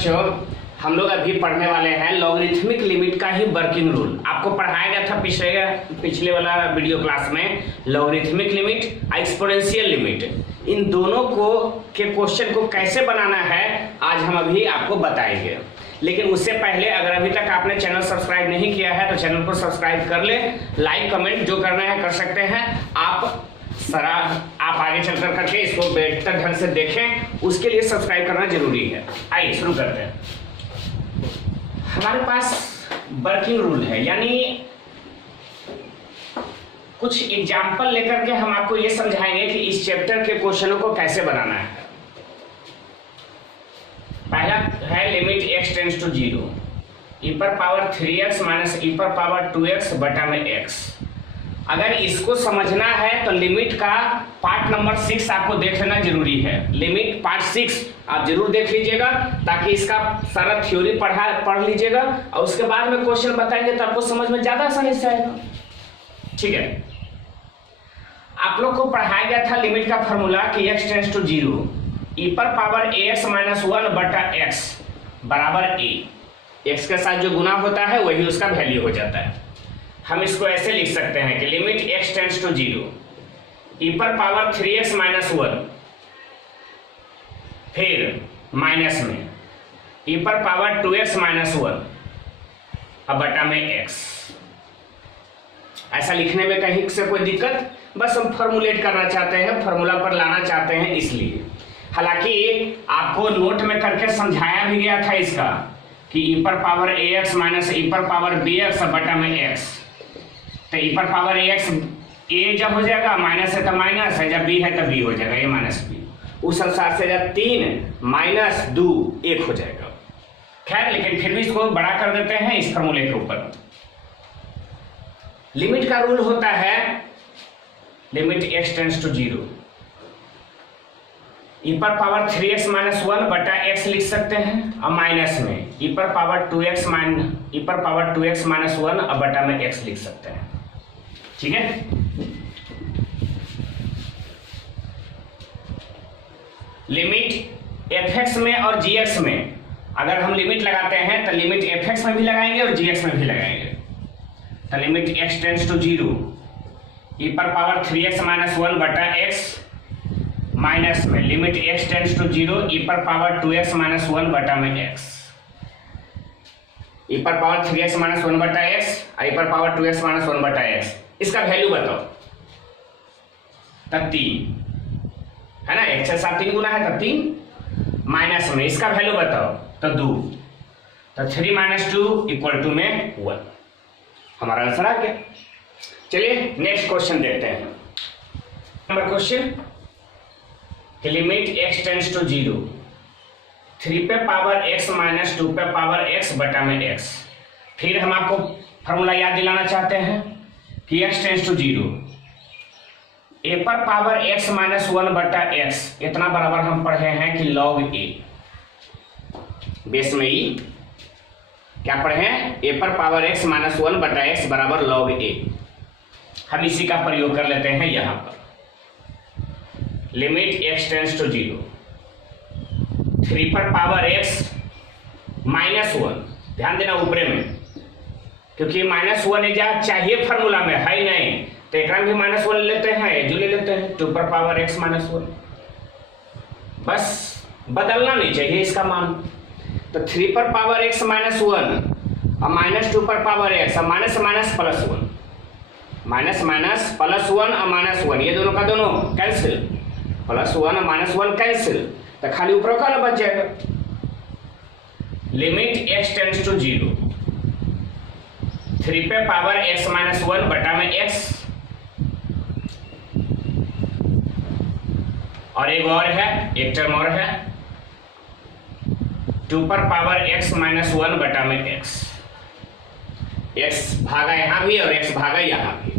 बच्चों, हम लोग अभी पढ़ने वाले हैं लॉगरिथमिक लिमिट का ही वर्किंग रूल। आपको पढ़ाया गया था पिछले वाला वीडियो क्लास में लॉगरिथमिक लिमिट, एक्सपोनेंशियल लिमिट। इन दोनों को के क्वेश्चन को कैसे बनाना है आज हम अभी आपको बताएंगे। लेकिन उससे पहले अगर अभी तक आपने चैनल सब्सक्राइब नहीं किया है तो चैनल को सब्सक्राइब कर ले, लाइक कमेंट जो करना है कर सकते हैं आप आगे चलकर करके इसको बेहतर ढंग से देखें, उसके लिए सब्सक्राइब करना जरूरी है। आइए शुरू करते हैं। हमारे पास वर्किंग रूल है, यानी कुछ एग्जाम्पल लेकर के हम आपको ये समझाएंगे कि इस चैप्टर के क्वेश्चनों को कैसे बनाना है। पहला है limit x tends to 0 e पर पावर 3x माइनस e पर पावर 2x बटा में x। अगर इसको समझना है तो लिमिट का पार्ट नंबर 6 आपको देख लेना जरूरी है। लिमिट पार्ट 6 आप जरूर देख लीजिएगा ताकि इसका सारा थ्योरी पढ़ लीजिएगा और उसके बाद में क्वेश्चन बताएंगे तो आपको समझ में ज्यादा आसानी से आएगा। ठीक है, आप लोग को पढ़ाया गया था लिमिट का फॉर्मूला कि x टेंड्स टू 0 e पर पावर ax माइनस 1 बटा x बराबर a। x के साथ जो गुना होता है वही उसका वैल्यू हो जाता है। हम इसको ऐसे लिख सकते हैं कि limit x tends to 0 e पर पावर 3x माइनस 1 फिर माइनस में e पर पावर 2x माइनस 1 अब बटा में x। ऐसा लिखने में कहीं से कोई दिक्कत, बस हम फॉर्मुलेट करना चाहते हैं, फॉर्मूला पर लाना चाहते हैं इसलिए। हालांकि आपको नोट में करके समझाया भी गया था इसका कि e पर पावर ax माइनस e पर पावर bx बटा में x। तो e पर पावर ax a जब हो जाएगा माइनस है तो माइनस है, जब b है तो b हो जाएगा a माइनस b। उस अनुसार से जब 3 माइनस 2 1 हो जाएगा। खैर, लेकिन फिर भी इसको बड़ा कर देते हैं इस फॉर्मूले के ऊपर। लिमिट का रूल होता है limit x tends to 0 e पर पावर 3x माइनस 1 बटा x लिख सकते हैं और माइनस में e पर पावर 2x माइनस 1 और बटा में x लिख सकते हैं। ठीक है, लिमिट fx में और gx में अगर हम लिमिट लगाते हैं तो लिमिट fx में भी लगाएंगे और gx में भी लगाएंगे। तो limit x tends to 0 e पर पावर 3x माइनस 1 बटा x माइनस में limit x tends to 0 e पर पावर 2x माइनस 1 बटा में x। e पर पावर 3x माइनस 1 बटा x, e पर पावर 2x माइनस 1 बटा x। इसका वैल्यू बताओ तब 3 है ना, x से साथ 3 गुना है तब 3 माइनस में इसका वैल्यू बताओ तो 2, तो 3 माइनस 2 इक्वल टू में 1। हमारा आंसर आ गया। चलिए नेक्स्ट क्वेश्चन देखते हैं। Number question limit x tends to 0 3 पे पावर x माइनस 2 पे पावर x बटा में x। फिर हम आपको फॉर्मूला याद दिलाना चाहते हैं कि x टेंड्स टू 0 a पर पावर x माइनस 1 बटा x इतना बराबर हम पढ़े हैं कि log a। बेस में ही क्या पढ़े हैं, a पर पावर x माइनस 1 बटा x बराबर log a। हम इसी का प्रयोग कर लेते हैं यहां पर। लिमिट x टेंड्स टू 0 3 पर पावर x माइनस 1, ध्यान देना ऊपरे में, क्योंकि माइनस 1 एजा चाहिए फॉर्मूला में है नहीं, तो एक भी माइनस 1 लेते हैं, जो ले लेते हैं 2 पर पावर x माइनस 1। बस बदलना नहीं चाहिए इसका मान। तो 3 पर पावर x माइनस 1 और माइनस 2 पर पावर x और minus minus plus 1, minus minus plus 1 और माइनस 1, ये दोनों का दोनों कैंसिल, प्लस 1 और माइनस 1 कैंसिल, तो खाली ऊपर का बच जाएगा। लिमिट x टेंड्स टू 0 3 पे पावर x माइनस 1 बटा में x, और एक और है, एक टर्म और है 2 पर पावर x माइनस 1 बटा में x। x भागा यहां भी और x भागा यहां भी।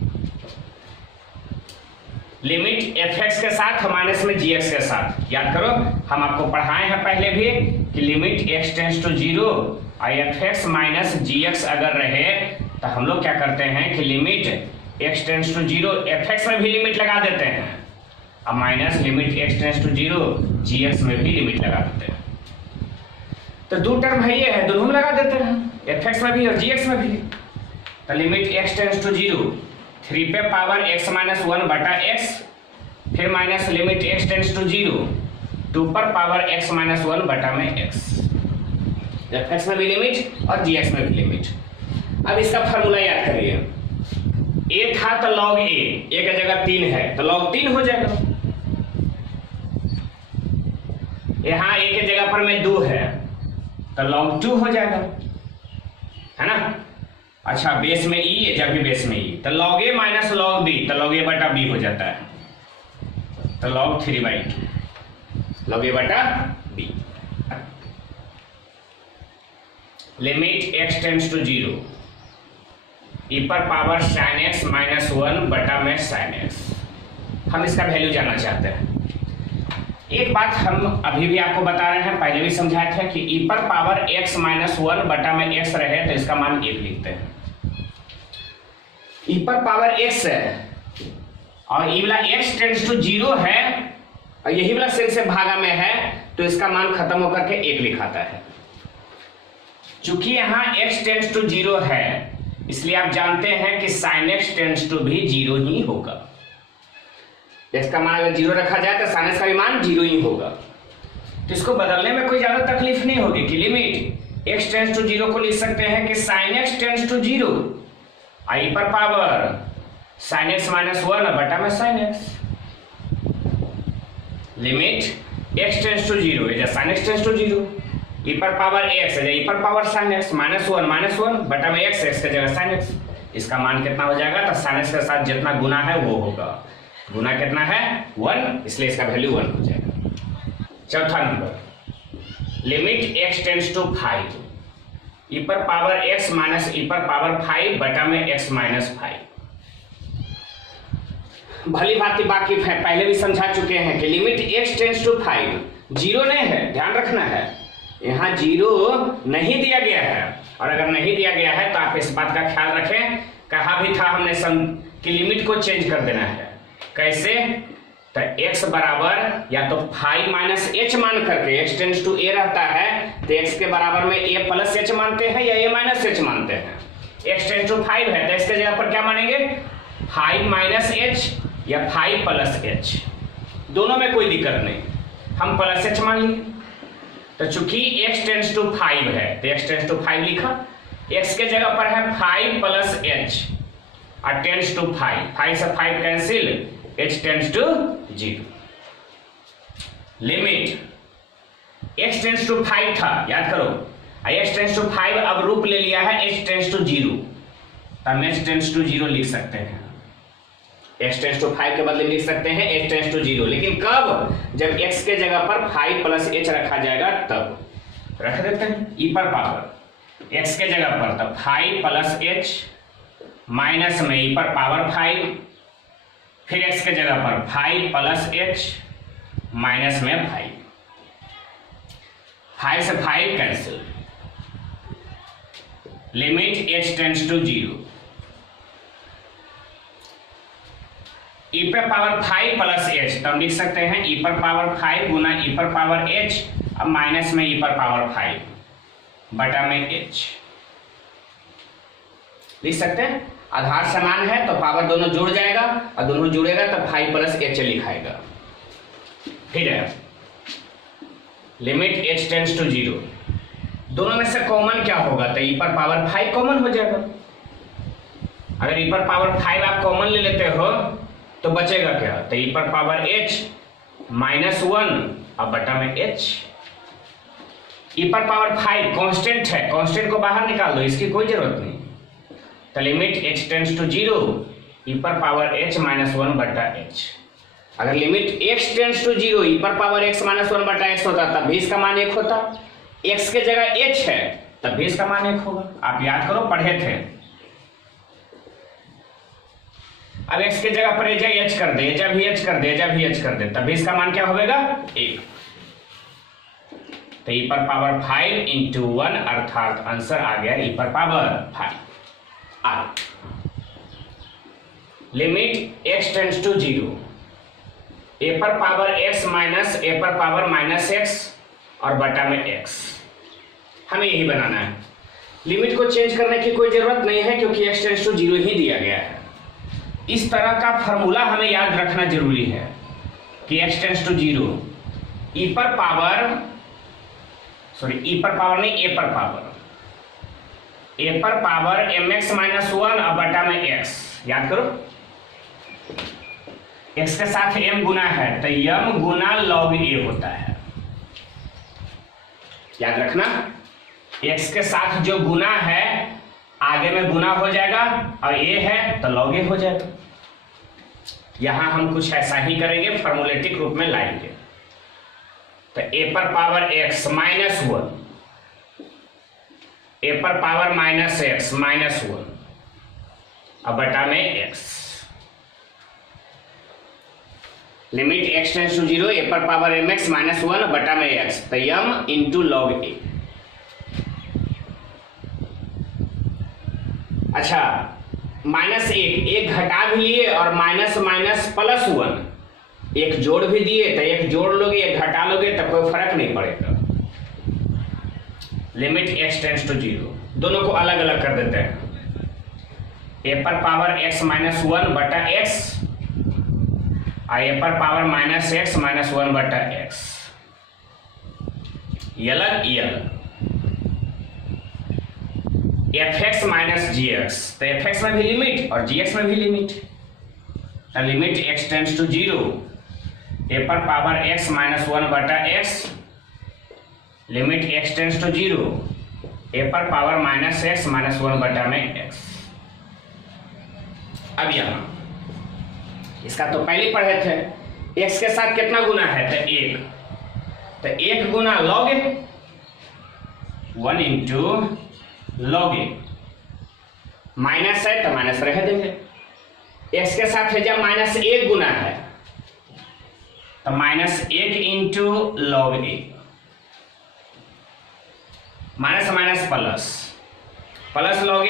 लिमिट fx के साथ माइनस में gx के साथ, याद करो हम आपको पढ़ाए हैं पहले भी कि लिमिट x टेंड्स टू 0 और fx माइनस gx अगर रहे तो हम लोग क्या करते हैं कि limit x tends to 0 fx में भी लिमिट लगा देते हैं अब minus limit x tends to 0 gx में भी लिमिट लगा देते हैं। तो दो टर्म है ये है, दोनों में लगा देते हैं, एफ एक्स में भी और जी एक्स में भी। तो लिमिट एक्स टेंड्स टू 0, 3 पे पावर x माइनस 1 बटा x, फिर minus limit x tends to 0, 2 पर पावर x माइनस 1 बटा में x, एफ एक्स में भी लिमिट और जी एक्स में भी लिमिट। अब इसका फॉर्मूला याद करिए, a था तो log a की जगह 3 है तो log 3 हो जाएगा, यहाँ a की जगह पर में 2 है तो log 2 हो जाएगा, है ना। अच्छा बेस में e है, जब भी बेस में e तो log a minus log b तो log a बटा b हो जाता है, तो log 3/2, log a बटा b। Limit x tends to 0, e पर पावर sin x माइनस 1 बटा में sin x। हम इसका वैल्यू जानना चाहते हैं। एक बात हम अभी भी आपको बता रहे हैं, पहले भी समझाया था कि e पर पावर x माइनस 1 बटा में x रहे तो इसका मान 1 लिखते हैं। e पर पावर x है और e वाला x टेंड्स टू 0 है और यही वाला सेंस से भागा में है तो इसका मान खत्म होकर के 1 लिखाता है। चूंकि यहाँ x टेंड्स टू 0 है इसलिए आप जानते हैं कि sin x टेंड्स टू भी 0 ही होगा। x का मान अगर 0 रखा जाए तो sin x का भी मान 0 ही होगा। तो इसको बदलने में कोई ज्यादा तकलीफ नहीं होगी कि लिमिट x टेंड्स टू 0 को लिख सकते हैं कि sin x टेंड्स टू 0 आई पर पावर sin x माइनस 1 बटा में sin x। Limit x tends to 0 है sin x tends to 0, e पर पावर x है e पर पावर sin x माइनस 1 बटा में x की जगह sin x। इसका मान कितना हो जाएगा, तो sin x के साथ जितना गुना है वो होगा, गुना कितना है 1, इसलिए इसका वैल्यू 1 हो जाएगा। चौथा नंबर, limit x tends to 5, e पर पावर x माइनस e पर पावर 5 बटा में x माइनस 5। भली भांति वाकिफ है, पहले भी समझा चुके हैं कि लिमिट x टेंड्स टू 5 0 नहीं है, ध्यान रखना है, यहाँ 0 नहीं दिया गया है। और अगर नहीं दिया गया है तो आप इस बात का ख्याल रखें, कहा भी था हमने कि लिमिट को चेंज कर देना है। कैसे, तो x बराबर या तो 5 माइनस h मान करके, x टेंड्स टू a रहता है तो x के बराबर में a प्लस h मानते हैं या a माइनस h मानते हैं। x टेंड्स टू 5 है तो इसके जगह पर क्या मानेंगे, 5 माइनस h या 5 प्लस h, दोनों में कोई दिक्कत नहीं, हम प्लस h मान लिए। तो चूंकि x टेंड्स टू 5 है तो x टेंड्स टू 5 लिखा, x के जगह पर है 5 प्लस h और टेंड्स टू 5, 5 से 5 cancel, h tends to 0। Limit x tends to 5 था, याद करो, x टेंड्स टू 5 अब रूप ले लिया है h टेंड्स टू 0, तो हम h टेंड्स टू 0 लिख सकते हैं। x टेंड्स टू 5 के बदले लिख सकते हैं h टेंड्स टू 0, लेकिन कब, जब x के जगह पर 5 प्लस h रखा जाएगा तब। रख देते हैं e पर पावर x के जगह पर, तब 5 प्लस h माइनस में e पर पावर 5, फिर x के जगह पर 5 प्लस h माइनस में 5, 5 से 5 cancel. Limit h tends to 0, e पर पावर 5 प्लस h, तो हम लिख सकते हैं e पर पावर 5 गुना e पर पावर h, अब माइनस में e पर पावर 5 बटा में h लिख सकते हैं। आधार समान है तो पावर दोनों जुड़ जाएगा और दोनों जुड़ेगा तो 5 प्लस h लिखाएगा। फिर है लिमिट h टेंड्स टू 0, दोनों में से कॉमन क्या होगा, तो e पर पावर 5 कॉमन हो जाएगा। अगर e पर पावर 5 आप कॉमन ले लेते हो तो बचेगा क्या, तो e पर पावर h माइनस 1 अब बटा में h। e पर पावर 5 कांस्टेंट है, कांस्टेंट को बाहर निकाल दो, इसकी कोई जरूरत नहीं। तो limit h tends to 0, e पर पावर h माइनस 1 बटा h। अगर limit x tends to 0, e पर पावर x माइनस 1 बटा x होता तब भी इसका मान 1 होता, x के जगह h है तब भी इसका मान 1 होगा। आप याद करो, पढ़े थे। अब x के जगह पर एजा h कर दे, एजा भी h कर दे, एजा भी h कर दे, तब भी इसका मान क्या होगा, 1। तो e पर पावर 5 इंटू 1 अर्थात आंसर आ गया e पर पावर 5 आ। Limit x tends to 0, a पर पावर x माइनस a पर पावर माइनस x और बटा में x। हमें यही बनाना है। लिमिट को चेंज करने की कोई जरूरत नहीं है क्योंकि x टेंड्स टू 0 ही दिया गया है। इस तरह का फॉर्मूला हमें याद रखना जरूरी है कि x टेंड्स टू 0 e पर पावर नहीं a पर पावर mx माइनस 1 अब बटा में x। याद करो x के साथ m गुना है तो m गुना log a होता है। याद रखना x के साथ जो गुना है आगे में गुना हो जाएगा और a है तो log a हो जाएगा। यहां हम कुछ ऐसा ही करेंगे, फॉर्मूलेटिक रूप में लाएंगे। तो a पर पावर x माइनस 1, a पर पावर माइनस x माइनस 1 अब बटा में x। Limit x tends to 0 a पर पावर mx माइनस 1 बटा में x तो m इंटू लॉग a। अच्छा, माइनस एक घटा भी लिए और माइनस माइनस प्लस 1 एक जोड़ भी दिए तो एक जोड़ लोगे एक घटा लोगे तो कोई फर्क नहीं पड़ेगा। लिमिट x टेंड्स टू 0 दोनों को अलग अलग कर देते हैं। a पर पावर x माइनस 1 बटा x और a पर पावर माइनस x माइनस 1 बटा x। fx माइनस gx तो fx में भी लिमिट और gx में भी limit. Limit x tends to 0 a पर पावर x माइनस 1 बटा x limit x tends to 0 a पर पावर माइनस x माइनस 1 बटा में x। अब यहां इसका तो पहले पढ़े थे, x के साथ कितना गुना है तो 1, तो 1 गुना log a 1 into log a। Minus है तो माइनस रह देंगे। x के साथ है जब माइनस 1 गुना है तो minus 1 into log a। Minus minus plus plus log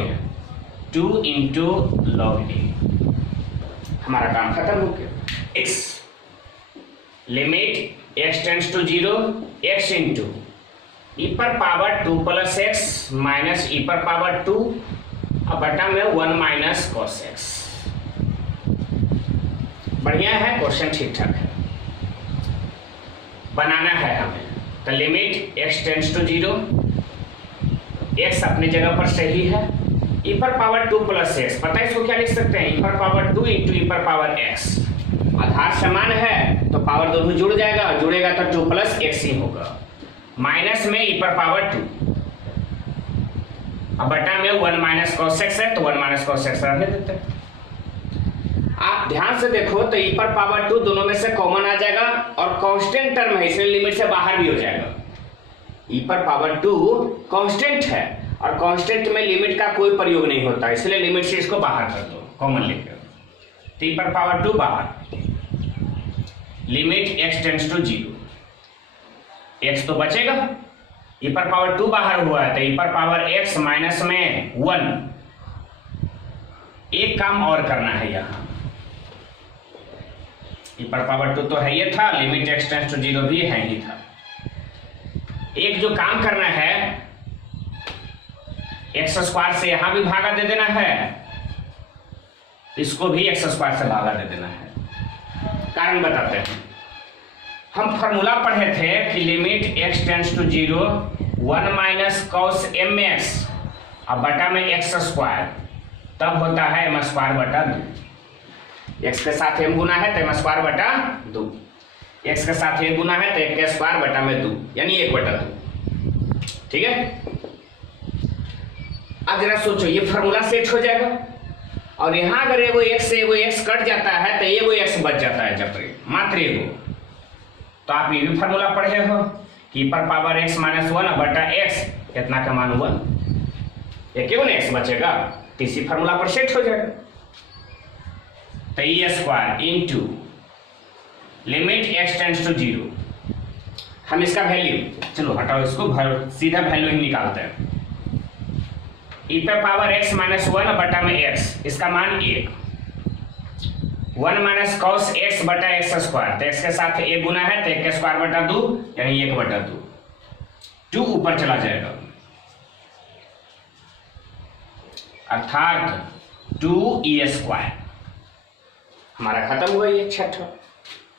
a 2 into log a। हमारा काम खत्म हो गया। x limit x tends to 0 x into e पर power 2 plus x minus e पर पावर 2 अब बटा में 1 माइनस cos x। बढ़िया है, क्वेश्चन ठीक ठाक है, बनाना है हमें। तो limit x tends to 0 x अपनी जगह पर सही है, e पर पावर 2 प्लस x पता है इसको क्या लिख सकते हैं, e पर पावर 2 इंटू e पर पावर x। आधार समान है तो पावर दोनों जुड़ जाएगा, जुड़ेगा तो 2 प्लस x ही होगा। माइनस में e पर पावर 2 अब बटा में 1 माइनस cos x है तो 1 माइनस cos x रहने देते हैं। आप ध्यान से देखो तो e पर पावर 2 दोनों में से कॉमन आ जाएगा और कांस्टेंट टर्म है इसलिए लिमिट से बाहर भी हो जाएगा। e पर पावर 2 कांस्टेंट है और कांस्टेंट में लिमिट का कोई प्रयोग नहीं होता इसलिए लिमिट से इसको बाहर कर दो कॉमन लेकर। तो e पर पावर 2 बाहर, limit x tends to 0 x तो बचेगा, e पर पावर 2 बाहर हुआ है तो e पर पावर x माइनस में 1। एक काम और करना है यहाँ, e पर पावर 2 तो है ये था, लिमिट x टेंड्स टू 0 भी है ही था। एक जो काम करना है x स्क्वायर से यहां भी भागा दे देना है, इसको भी x स्क्वायर से भागा दे देना है। कारण बताते हैं, हम फॉर्मूला पढ़े थे कि limit x tends to 0 1 minus cos mx अब बटा में x स्क्वायर तब होता है m स्क्वायर बटा 2। x के साथ m गुना है तो m स्क्वायर बटा 2, x के साथ a गुना है तो 1 का स्क्वायर बटा में 2 यानी 1 बटा 2। ठीक है, अब जरा सोचो ये फॉर्मूला सेट हो जाएगा और यहां अगर एगो x से एगो x कट जाता है तो एगो x बच जाता है जब मात्र एगो। तो आप ये भी फॉर्मूला पढ़े हो कि पर पावर x माइनस 1 बटा x कितना का मान 1, एक क्यों x बचेगा तो इसी फॉर्मूला पर सेट हो जाएगा। तो e square into limit x tends to 0, हम इसका वैल्यू चलो हटाओ इसको, सीधा वैल्यू ही निकालते हैं। e पे पावर x माइनस 1 बटा में x इसका मान 1, 1 माइनस cos x बटा x स्क्वायर तो x के साथ 1 गुना है तो 1 का स्क्वायर बटा 2 यानी 1 बटा 2। 2 ऊपर चला जाएगा, अर्थात 2e² हमारा खत्म हुआ ये छठा।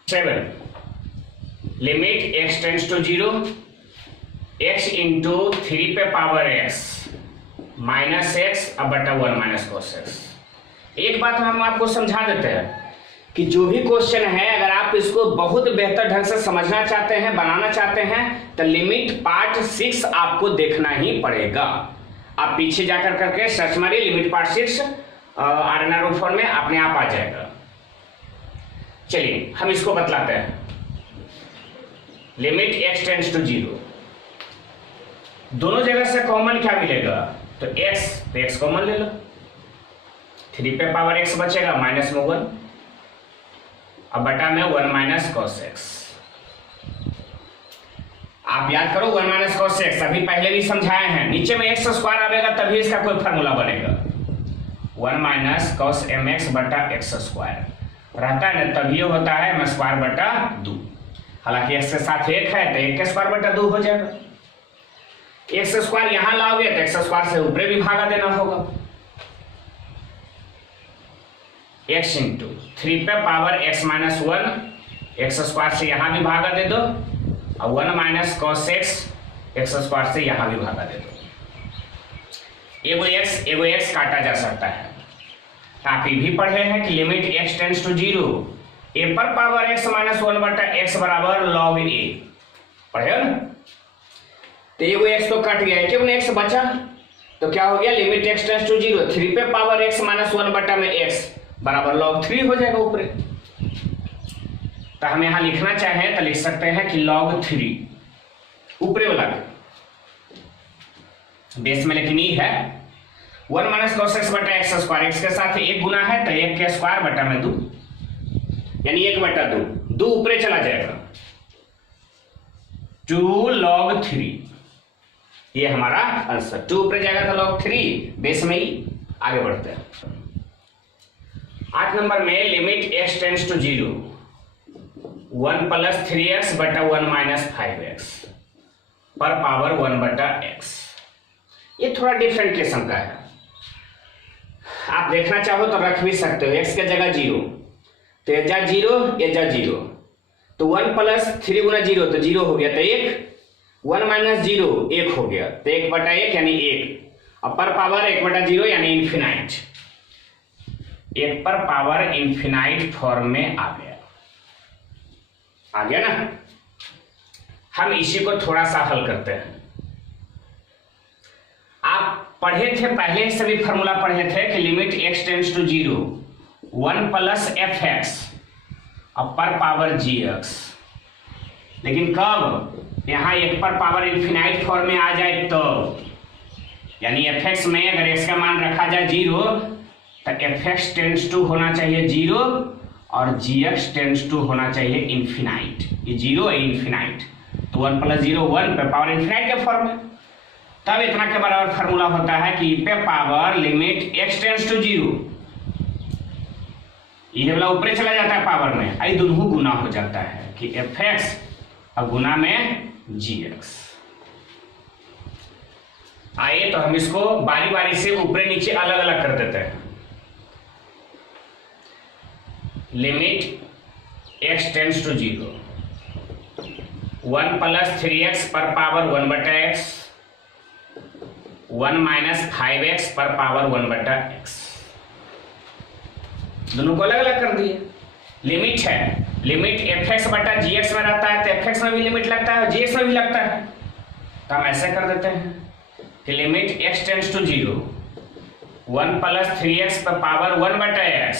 7 limit x tends to 0 x into 3 पे पावर x माइनस एक्स अब बटा 1 माइनस cos x। एक बात हम आपको समझा देते हैं कि जो भी क्वेश्चन है अगर आप इसको बहुत बेहतर ढंग से समझना चाहते हैं, बनाना चाहते हैं, तो लिमिट पार्ट 6 आपको देखना ही पड़ेगा। आप पीछे जाकर करके सर्च मारिए लिमिट पार्ट 6 RNR फॉर्म में, अपने आप आ जाएगा। चलिए हम इसको बतलाते हैं। लिमिट x टेंड्स टू 0, दोनों जगह से कॉमन क्या मिलेगा, तो x कॉमन ले लो, 3 पे पावर x बचेगा माइनस में 1 अब बटा में 1 माइनस cos x। आप याद करो 1 माइनस cos x अभी पहले भी समझाए हैं, नीचे में x स्क्वायर आएगा तभी इसका कोई फार्मूला बनेगा। 1 माइनस cos mx बटा x स्क्वायर रहता है ना, तभी होता है m स्क्वायर बटा 2। हालांकि x के साथ 1 है तो 1 के स्क्वायर बटा 2 हो जाएगा। x स्क्वायर यहां लाओगे तो x स्क्वायर से ऊपर भी भागा देना होगा, x इंटू 3 पे power x minus 1 x square से यहां भी भागा दे दो और 1 माइनस cos x स्क्वायर से यहां भी भागा दे दो। एगो x काटा जा सकता है। आप ये भी पढ़े हैं कि limit x tends to 0 a पर पावर x माइनस 1 बटा x बराबर log a, पढ़े ना। तो एगो x तो कट गया, क्यों x बचा, तो क्या हो गया लिमिट x टेंड्स टू 0 3 पे पावर x माइनस 1 बटा में x बराबर log 3 हो जाएगा ऊपर। तो हम यहां लिखना चाहें तो लिख सकते हैं कि log 3 ऊपरे वाला बेस में, लेकिन ये है 1 माइनस cos x बटा x स्क्वायर, x के साथ 1 गुना है तो 1 के स्क्वायर बटा में 2 यानी 1 बटा 2 ऊपरे चला जाएगा 2 log 3, ये हमारा आंसर। 2 ऊपरे जाएगा तो log 3 बेस में ही आगे बढ़ते हैं। 8 नंबर में limit x tends to 0 1 plus 3x बटा 1 माइनस 5x पर पावर 1 बटा x। ये थोड़ा डिफरेंट किस्म का है, आप देखना चाहो तो रख भी सकते हो। x के जगह 0 तो एजा 0 एजा 0, तो 1 प्लस 3 गुना 0 तो 0 हो गया, तो 1 1 माइनस 0 1 हो गया, तो 1 बटा 1 यानी 1 और पर पावर 1 बटा 0 यानी इन्फिनाइट, 1 पर पावर इन्फिनाइट फॉर्म में आ गया ना। हम इसी को थोड़ा सा हल करते हैं। आप पढ़े थे पहले से भी फॉर्मूला पढ़े थे कि limit x tends to 0 1 plus fx और पर पावर gx, लेकिन कब यहां 1 पर पावर इन्फिनाइट फॉर्म में आ जाए तो, यानी fx में अगर x का मान रखा जाए 0 तो fx टेंड्स टू होना चाहिए 0 और gx टेंड्स टू होना चाहिए इन्फिनाइट, ये 0 है इन्फिनाइट, तो 1 प्लस 0 1 पे पावर इन्फिनाइट के फॉर्म में, तब इतना के बराबर फार्मूला होता है कि पे power limit x tends to 0, ये वाला ऊपर चला जाता है पावर में, आई दोनों गुना हो जाता है कि fx और गुना में gx। आइए तो हम इसको बारी बारी से ऊपर नीचे अलग अलग कर देते हैं। Limit x tends to 0 1 plus 3x पर पावर 1 बटा x 1 माइनस 5x पर पावर 1 बटा x, दोनों को अलग अलग कर दिए। लिमिट है, लिमिट fx बटा gx में रहता है तो fx में भी लिमिट लगता है, gx में भी लगता है, तो हम ऐसे कर देते हैं कि limit x tends to 0 1 plus 3x पर पावर 1 बटा x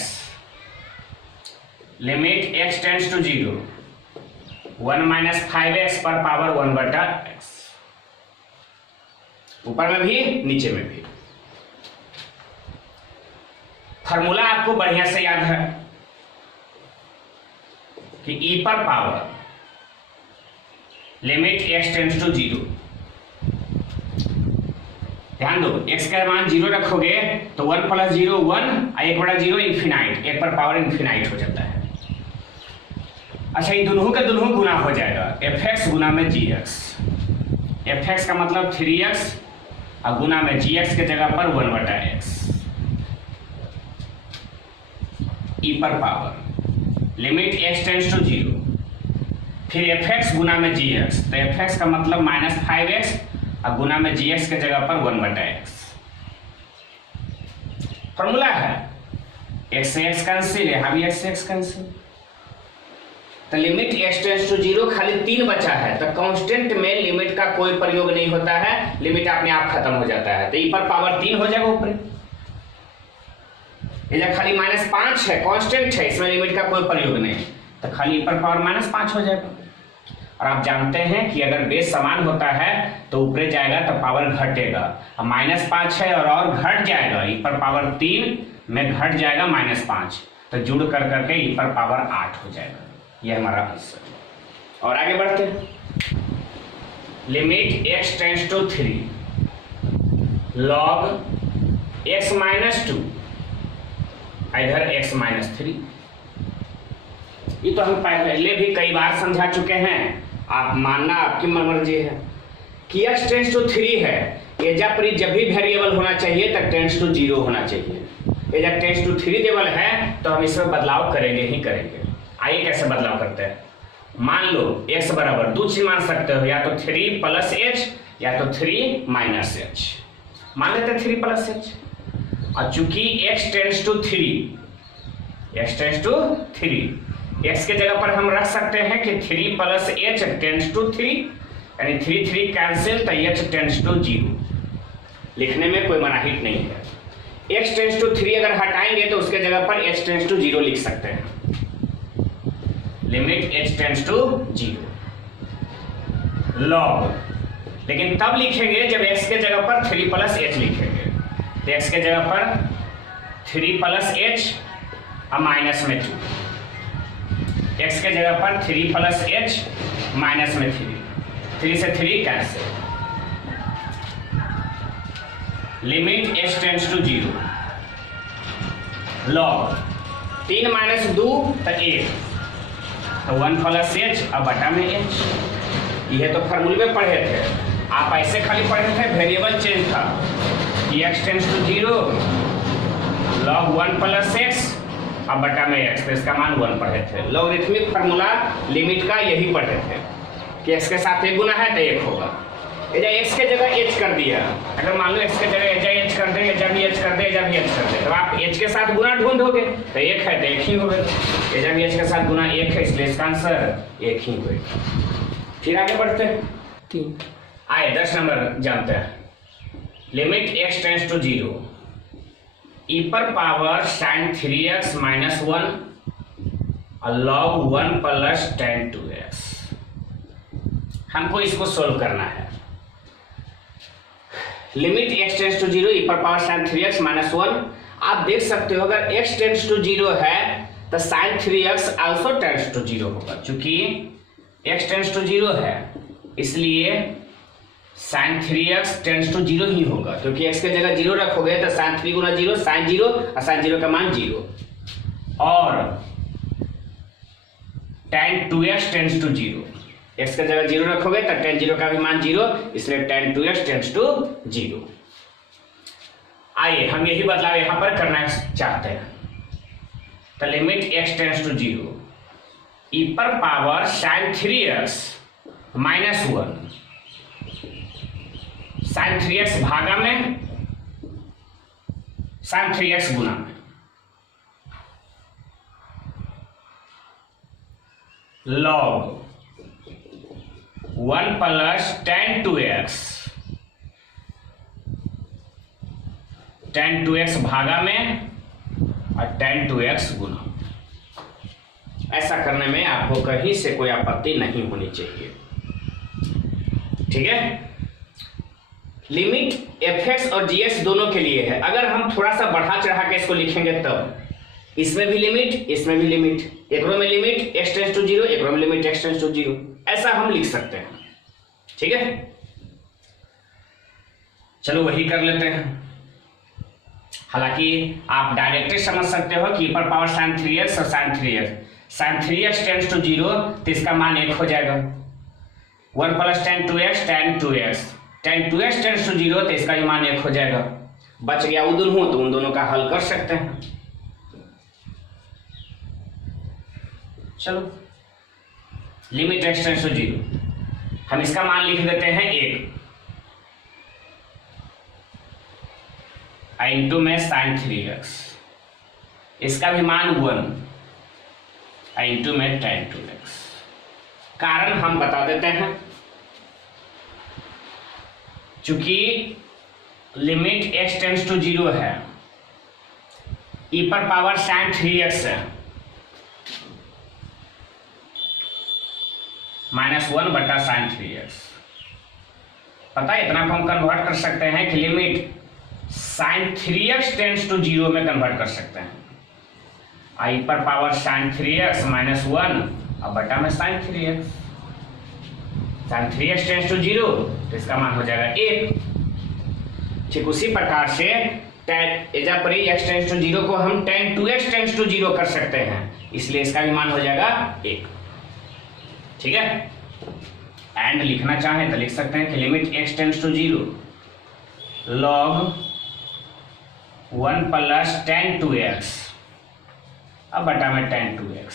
limit x tends to 0 1 minus 5x पर पावर 1 बटा x, ऊपर में भी नीचे में भी। फार्मूला आपको बढ़िया से याद है कि e पर power limit x tends to 0, ध्यान दो x का मान 0 रखोगे तो 1 प्लस 0 1 और 1 बटा 0 इन्फिनाइट, 1 पर पावर इन्फिनाइट हो जाता है। अच्छा ये दोनों का दोनों गुना हो जाएगा fx गुना में gx, एफ एक्स का मतलब 3x और गुना में जी एक्स के जगह पर 1/x ई पर power limit x tends to 0, फिर एफ एक्स गुना में जी एक्स, तो एफ एक्स का मतलब -5x और गुना में जी एक्स के जगह पर 1/x। फॉर्मूला है x से x कैंसिल, यहाँ भी x से x कैंसिल, तो लिमिट x टेंड्स टू 0 खाली 3 बचा है, तो कांस्टेंट में लिमिट का कोई प्रयोग नहीं होता है, लिमिट अपने आप खत्म हो जाता है, तो e पर पावर 3 हो जाएगा ऊपर। ये खाली -5 है, कांस्टेंट है, इसमें लिमिट का कोई प्रयोग नहीं, तो खाली e पर पावर -5 हो जाएगा। और आप जानते हैं कि अगर बेस समान होता है तो ऊपर जाएगा तो पावर घटेगा, अब -5 है और घट जाएगा, e पर पावर 3 में घट जाएगा -5, तो जुड़ कर करके e पर पावर 8 हो जाएगा। यह हमारा आंसर। और आगे बढ़ते हैं, limit x tends to 3 log x -2 इधर x -3। ये तो हम पहले भी कई बार समझा चुके हैं, आप मानना आपकी मर्जी है कि x टेंड्स टू 3 है, एजा पर जब भी वेरिएबल होना चाहिए तब टेंड्स टू 0 होना चाहिए। एजा टेंड्स टू 3 देवल है तो हम इसमें बदलाव करेंगे ही करेंगे। आइए कैसे बदलाव करते हैं। मान लो x बराबर दो चीज मान सकते हो, या तो 3 + h या तो 3 - h। मान लेते हैं 3 + h, और चूंकि x टेंड्स टू 3, x के जगह पर हम रख सकते हैं कि 3 + h टेंड्स टू 3, यानी 3 कैंसिल, तो h टेंड्स टू 0। लिखने में कोई मनाही नहीं है। x टेंड्स टू 3 अगर हटाएंगे तो उसके जगह पर h टेंड्स टू 0 लिख सकते हैं, limit h tends to 0 log, लेकिन तब लिखेंगे जब x के जगह पर 3 + h लिखेंगे, तो x के जगह पर 3 + h और माइनस में 2, x के जगह पर 3 + h माइनस में 3 से 3 cancel, limit h tends to 0 log 3 - 2 तो 1, तो 1 + h और बटा में h। यह तो फार्मूले में पढ़े थे, आप ऐसे खाली पढ़े थे, वेरिएबल चेंज था कि x tends to 0 log 1 + x और बटा में x, तो इसका मान 1 पढ़े थे। लॉगरिथमिक फार्मूला लिमिट का यही पढ़े थे कि x के साथ 1 गुना है तो 1 होगा। एजा x के जगह h कर दिया, अगर मान लो x के जगह एजा h कर दे, एजा भी h कर दे, एजा भी h कर दे, तो आप h के साथ गुना ढूंढोगे तो 1 है तो 1 ही होगा, एजा भी h के साथ गुना 1 है, इसलिए इसका आंसर 1 ही होगा। फिर आगे बढ़ते हैं, आए 10 नंबर जानते हैं, limit x tends to 0 e पर पावर sin 3x - 1 और log 1 + tan 2x। हमको इसको सोल्व करना है। Limit x tends to 0 e पर पावर sin 3x - 1, आप देख सकते हो अगर x टेंड्स टू 0 है तो sin 3x also tends to 0 होगा, क्योंकि x टेंड्स टू 0 है इसलिए sin 3x टेंड्स टू 0 ही होगा, क्योंकि x के जगह 0 रखोगे तो sin 3 × 0 sin 0 और sin 0 का मान 0, और tan 2x tends to 0, x के जगह 0 रखोगे तो tan 0 का भी मान 0, इसलिए tan 2x टेंड्स टू 0। आइए हम यही बदलाव यहां पर करना चाहते हैं, तो limit x tends to 0 e पर power sin 3x - 1 sin 3x भागा में sin 3x गुना में log 1 + tan 2x, tan 2x भागा में और tan 2x गुना। ऐसा करने में आपको कहीं से कोई आपत्ति नहीं होनी चाहिए, ठीक है। लिमिट fx और gx दोनों के लिए है, अगर हम थोड़ा सा बढ़ा चढ़ा के इसको लिखेंगे तब इसमें भी लिमिट, इसमें भी लिमिट, एक में लिमिट x टेंड्स टू 0, एक में लिमिट x टेंड्स टू 0, ऐसा हम लिख सकते हैं, ठीक है। चलो वही कर लेते हैं। हालांकि आप डायरेक्टली समझ सकते हो कि पर पावर sin 3x और sin 3x टेंड्स टू 0, तो इसका मान 1 हो जाएगा। 1 plus tan 2x tan 2x tends to 0 तो इसका भी मान 1 हो जाएगा। बच गया वो दोनों, तो उन दोनों का हल कर सकते हैं। चलो लिमिट x टेंड्स टू 0, हम इसका मान लिख देते हैं 1 इंटू में sin 3x, इसका भी मान 1 इंटू में tan 2x। कारण हम बता देते हैं, चूंकि लिमिट x टेंड्स टू 0 है, e पर पावर sin 3x है, -1 बटा sin 3x। पता है इतना को हम कन्वर्ट कर सकते हैं कि limit sin 3x tends to 0 में कन्वर्ट कर सकते हैं। आई पर पावर sin 3x -1 और बटा में sin 3x। sin 3x tends to 0 तो इसका मान हो जाएगा 1। ठीक उसी प्रकार से एजा पर x टेंड्स टू 0 को हम tan 2x टेंड्स टू 0 कर सकते हैं, इसलिए इसका भी मान हो जाएगा 1। ठीक है, एंड लिखना चाहें तो लिख सकते हैं कि limit x tends to 0 log 1 plus tan 2x अब बटा में tan 2x।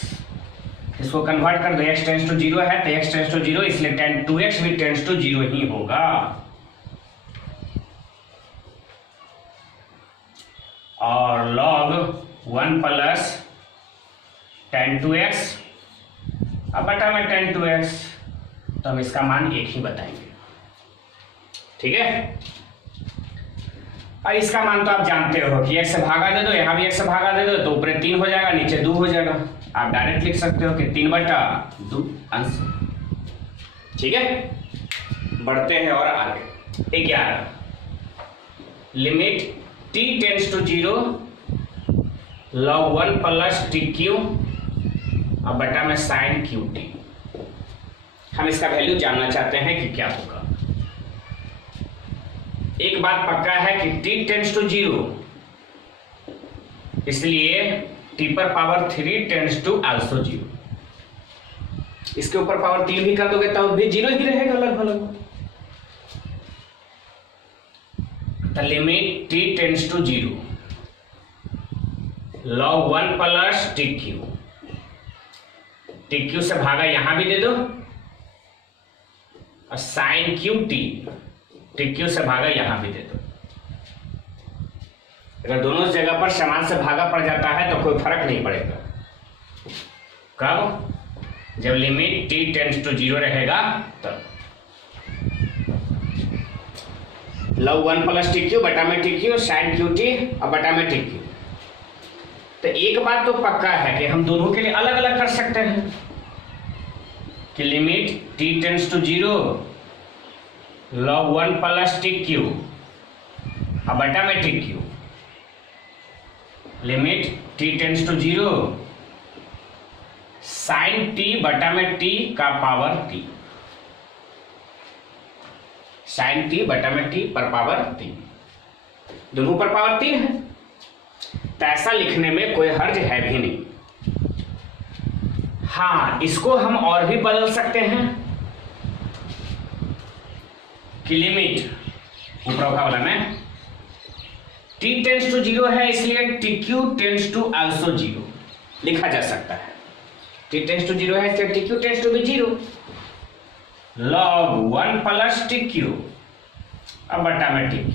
इसको कन्वर्ट कर दो, x टेंड्स टू 0 है तो x टेंड्स टू 0, इसलिए tan 2x भी टेंड्स टू 0 ही होगा। और log 1 प्लस tan 2x अब बटा में tan 2x, तो हम इसका मान 1 ही बताएंगे। ठीक है, और इसका मान तो आप जानते हो कि 1 से भागा दे दो, यहाँ भी 1 से भागा दे दो तो ऊपर 3 हो जाएगा, नीचे 2 हो जाएगा। आप डायरेक्ट लिख सकते हो कि 3 बटा 2 अंश। ठीक है, बढ़ते हैं और आगे 11 limit t tends to 0 log 1 plus tq अब बटा में sin qt। हम इसका वैल्यू जानना चाहते हैं कि क्या होगा। एक बात पक्का है कि t टेंड्स टू 0, इसलिए t पर पावर 3 टेंड्स टू आल्सो 0। इसके ऊपर पावर 3 भी कर दोगे तो भी 0 ही रहेगा लगभग। तो limit t tends to 0 log 1 plus tq से भागा यहां भी दे दो, और sin qt tq से भागा यहां भी दे दो। अगर दोनों जगह पर समान से भागा पड़ जाता है तो कोई फर्क नहीं पड़ेगा। कब? जब लिमिट t टेंड्स टू 0 रहेगा तब। log 1 प्लस tq बटा में tq sin qt और बटा में tq। तो एक बात तो पक्का है कि हम दोनों के लिए अलग अलग कर सकते हैं कि limit t tends to 0 log 1 plus tq और बटा में tq, limit t tends to 0 sin t बटा में t का पावर t, sin t बटा में t पर पावर 3, दोनों पर पावर 3 है। तो ऐसा लिखने में कोई हर्ज है भी नहीं। हाँ, इसको हम और भी बदल सकते हैं कि लिमिट ऊपर वाला में t टेंड्स टू 0 है, इसलिए tq टेंड्स टू आल्सो 0 लिखा जा सकता है। t टेंड्स टू 0 है इसलिए tq टेंड्स टू भी 0 log 1 प्लस tq अब बटा में tq।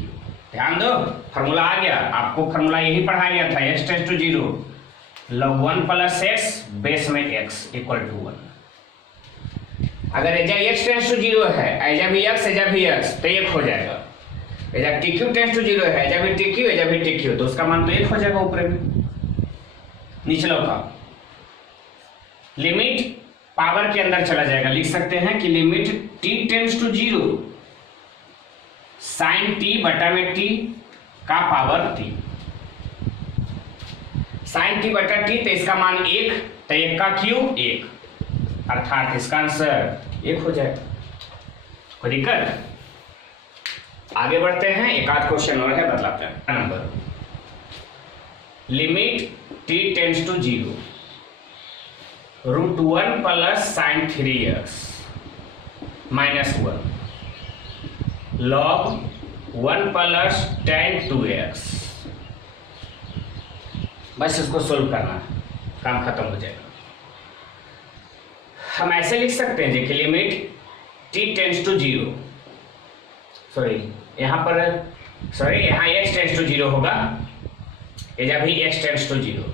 ध्यान दो, फॉर्मूला आ गया, आपको फॉर्मूला यही पढ़ाया गया था, x tends to 0 log 1 plus x base में x इक्वल टू 1। अगर एजा x टेंड्स टू 0 है, एजा भी x एजा भी x तो 1 हो जाएगा। एजा tq टेंड्स टू 0 है, एजा भी tq एजा भी tq, तो उसका मान तो 1 हो जाएगा ऊपर में। निचला का लिमिट पावर के अंदर चला जाएगा, लिख सकते हैं कि limit t tends to 0 sin t बटा में t का पावर 3, sin t बटा t तो इसका मान 1, तो 1 का क्यूब 1, अर्थात इसका आंसर 1 हो जाएगा। कोई दिक्कत? आगे बढ़ते हैं, एक आध क्वेश्चन और है, बतलाते हैं। Number limit t tends to 0 √1 plus sin 3x -1 log 1 plus tan 2x। बस इसको सोल्व करना, काम खत्म हो जाएगा। हम ऐसे लिख सकते हैं कि limit t tends to 0, sorry यहाँ x टेंड्स टू 0 होगा, ये जब भी x टेंड्स टू 0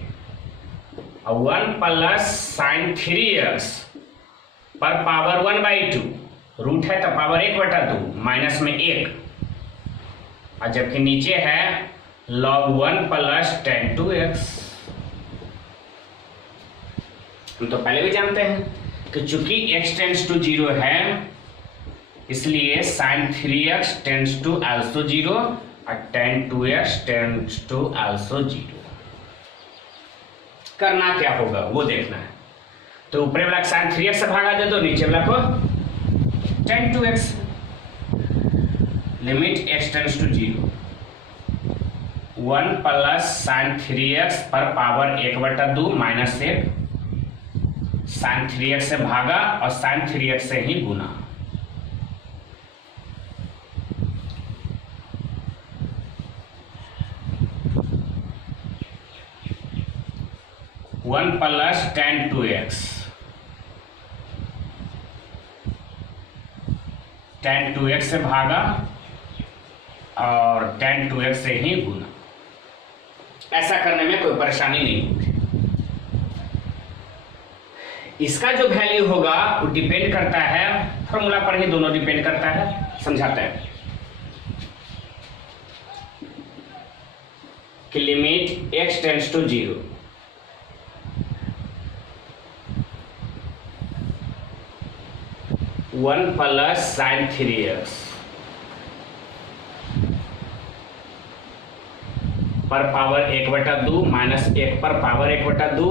और 1 प्लस साइन 3x पर पावर 1/2, रूट है तो पावर 1/2 माइनस में 1, और जबकि नीचे है log 1 प्लस tan 2x। हम तो पहले भी जानते हैं कि चूंकि x टेंड्स टू 0 है इसलिए sin 3x tends to also 0 और tan 2x tends to also 0। करना क्या होगा वो देखना है। तो ऊपरे वाला sin 3x से भागा दे दो, नीचे वाला को tan 2x। Limit x tends to 0 1 plus sin 3x पर पावर 1/2 माइनस 1, sin 3x से भागा और sin 3x से ही गुना। One plus tan 2x, tan 2x से भागा और tan 2x से ही गुना। ऐसा करने में कोई परेशानी नहीं होगी। इसका जो वैल्यू होगा वो डिपेंड करता है, फॉर्मूला पर ही दोनों डिपेंड करता है। समझाते हैं कि limit x tends to 0 1 plus sin 3x पर पावर 1/2 माइनस 1 पर पावर 1/2,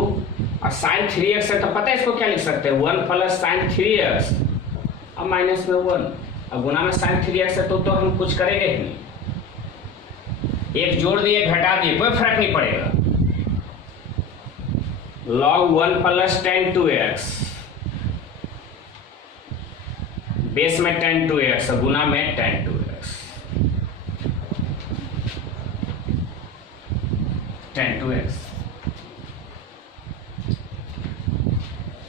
और sin 3x है तो पता है इसको क्या लिख सकते हैं 1 प्लस sin 3x और माइनस में 1, और गुना में sin 3x है तो हम कुछ करेंगे ही नहीं। एक जोड़ दिए घटा दिए कोई फर्क नहीं पड़ेगा। log 1 plus tan 2x base में tan 2x गुना में tan 2x, tan 2x।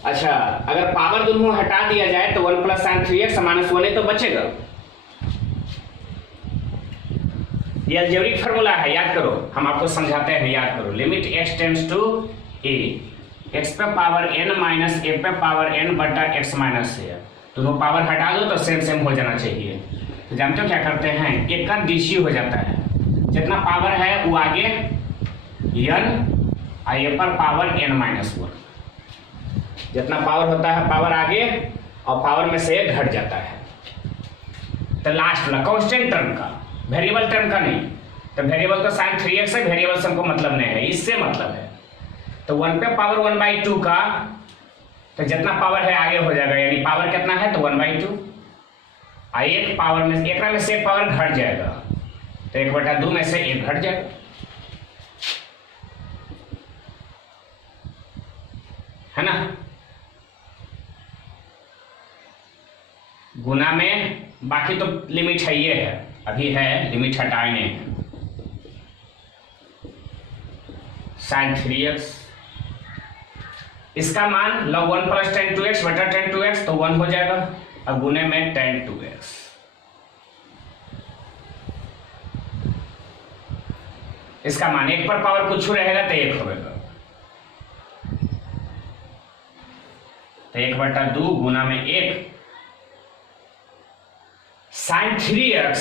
अच्छा, अगर पावर दोनों हटा दिया जाए तो 1 प्लस sin 3x माइनस 1 तो बचेगा। ये अलजेब्रिक फार्मूला है, याद करो। हम आपको समझाते हैं, याद करो। Limit x tends to a, x पे पावर n माइनस a पे पावर n बटा x माइनस a, दोनों पावर हटा दो तो सेम सेम हो जाना चाहिए। तो जानते हो क्या करते हैं, एक का डीसी हो जाता है, जितना पावर है वो आगे n और a पर पावर n माइनस 1, जितना पावर होता है पावर आगे और पावर में से एक घट जाता है। तो लास्ट वाला कांस्टेंट टर्म का, वेरिएबल टर्म का नहीं। तो वेरिएबल तो sin 3x है, वेरिएबल से हमको मतलब नहीं है, इससे मतलब है। तो 1 पे पावर 1/2 का, तो जितना पावर है आगे हो जाएगा, यानी पावर कितना है तो 1/2, और एक पावर में एक से एक पावर घट जाएगा, तो 1/2 में से एक घट जाएगा, है ना। गुना में बाकी तो लिमिट है, ये है अभी है, लिमिट हटाए नहीं है। sin 3x इसका मान log 1 प्लस tan 2x बटा tan 2x तो 1 हो जाएगा, अब गुने में tan 2x। इसका मान 1 पर पावर कुछ रहेगा तो 1 होगा, तो 1/2 गुना में 1 sin 3x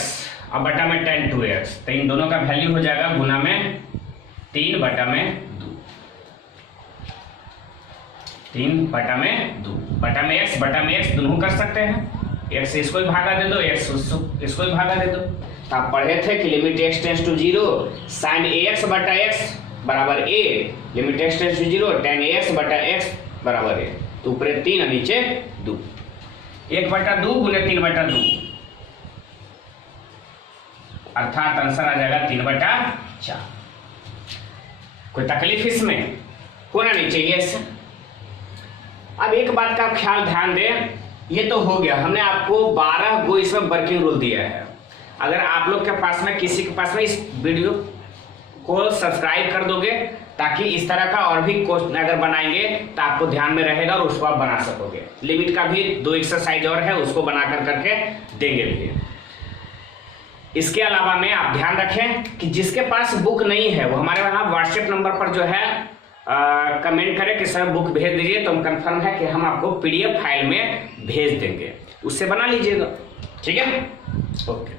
और बटा में tan 2x, तो इन दोनों का वैल्यू हो जाएगा गुना में 3 बटा में 2 बटा में x दोनों कर सकते हैं। x इसको भी भागा दे दो, x इसको भी भागा दे दो। तो आप पढ़े थे कि limit x tends to 0 sin ax बटा x बराबर a, limit x tends to 0 tan ax बटा x बराबर a। तो ऊपर 3 और नीचे 2, 1/2 गुने 3/2, अर्थात आंसर आ जाएगा 3/4। कोई तकलीफ इसमें होना नहीं चाहिए इससे। अब एक बात का ख्याल ध्यान दें ये तो हो गया, हमने आपको 12 गो इसमें वर्किंग रूल दिया है। अगर आप लोग के पास में किसी के पास में इस वीडियो को सब्सक्राइब कर दोगे ताकि इस तरह का और भी क्वेश्चन अगर बनाएंगे तो आपको ध्यान में रहेगा और उसको आप बना सकोगे। लिमिट का भी 2 एक्सरसाइज और है, उसको बना कर करके देंगे भी। इसके अलावा में आप ध्यान रखें कि जिसके पास बुक नहीं है वो हमारे वहाँ व्हाट्सएप नंबर पर जो है कमेंट करें कि सर बुक भेज दीजिए, तो हम कंफर्म है कि हम आपको PDF फाइल में भेज देंगे, उससे बना लीजिएगा। ठीक है, ओके।